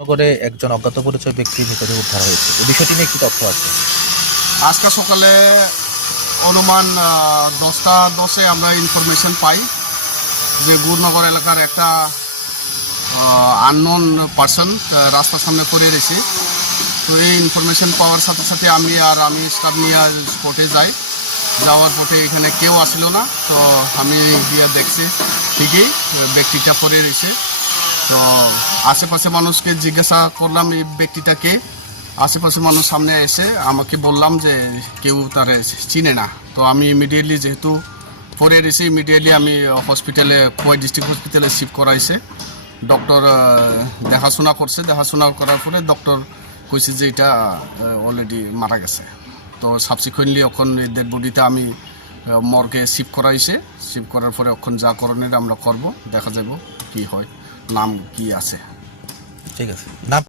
নগরে একজন অজ্ঞাত পরিচয় ব্যক্তির মৃতদেহ উদ্ধার হয়েছে। এই বিষয়টি নিয়ে কি তথ্য আছে? আজকে সকালে অনুমান 10টা 10-এ আমরা ইনফরমেশন পাই যে গুরনগর এলাকার একটা আননোন পার্সন রাস্তার সামনে পড়ে রয়েছে। তো এই ইনফরমেশন পাওয়ার সাথে সাথে আমি স্টাফ নিয়ে স্পটে যাই। যাওয়ার পথে এখানে কেউ আসিল না, তো আমি গিয়ে দেখছি ঠিকই ব্যক্তিটা পড়ে রয়েছে। তো আশেপাশে মানুষকে জিজ্ঞাসা করলাম এই ব্যক্তিটাকে। আশেপাশে মানুষ সামনে এসে আমাকে বললাম যে কেউ তার চিনে না। তো আমি ইমিডিয়েটলি যেহেতু পরে এসে ইমিডিয়েটলি আমি হসপিটালে খোয়াই ডিস্ট্রিক্ট হসপিটালে শিফট করাইছে। ডক্টর দেখাশোনা করছে, দেখাশোনা করার পরে ডক্টর কইছে যে এটা অলরেডি মারা গেছে। তো সাবসিকুয়েন্টলি এখন ডেড বডিটা আমি মর্গে শিফট করাইছে। শিফট করার পরে এখন যা করণের আমরা করব, দেখা যাব কি হয়, নাম কি আছে। ঠিক আছে। নাম